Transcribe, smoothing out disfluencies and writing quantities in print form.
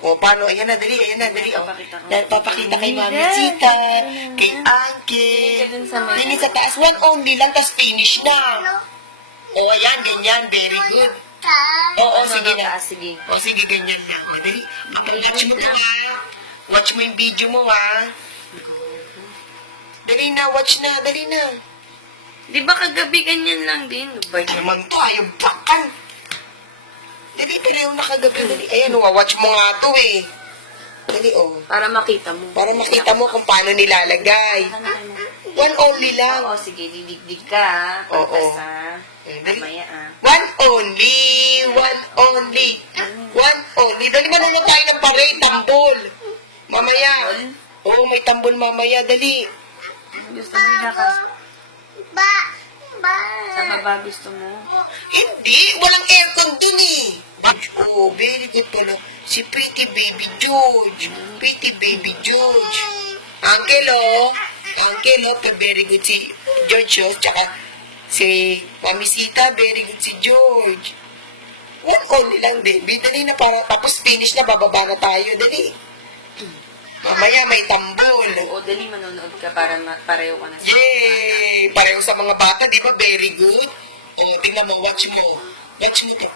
O, paano? Ayan na, dali. O, Papakita ko. papakita kay Mami Zita, kay Uncle. Dun sa may- Tingin sa taas. One only lang, tas finish na. O, ayan, ganyan. Very good. Oo, sige na. Sige. O, sige, ganyan lang. O, dali. Watch mo to, ha. Watch mo yung video mo, ha. Dali na, watch na. Dali na. Di ba kagabi ganyan lang din? Ba Naman to, ayaw bakan. Dali, pareho na kagabi. Dali. Ayan, watch mo nga to, eh. Dali, oh. Para makita mo. Para makita mo kung paano nilalagay. One only lang. Oo, sige, didigdig ka, ha? Oo. Pagkas, ha? Dali. Mamaya, ah. One only. One only. One only. Dali, manunod tayo ng parade. Tambol. Mamaya. Oo, may tambol mamaya. Dali. Gusto mo na ka? Sa baba gusto mo? Hindi. Walang aircon dun, eh. Oh, very good pala. Si Pretty Baby George. Pretty Baby George. Uncle, oh. Uncle, oh. Very good si George, oh. Tsaka si Mami Sita, very good si George. One only lang, baby. Dali na para, tapos finish na, bababa na tayo. Dali. Mamaya may tambol. Oo, dali manonood ka para pareho ka na sa... Yay! Pareho sa mga bata, di ba? Very good. O, tingnan mo, watch mo. Watch mo to.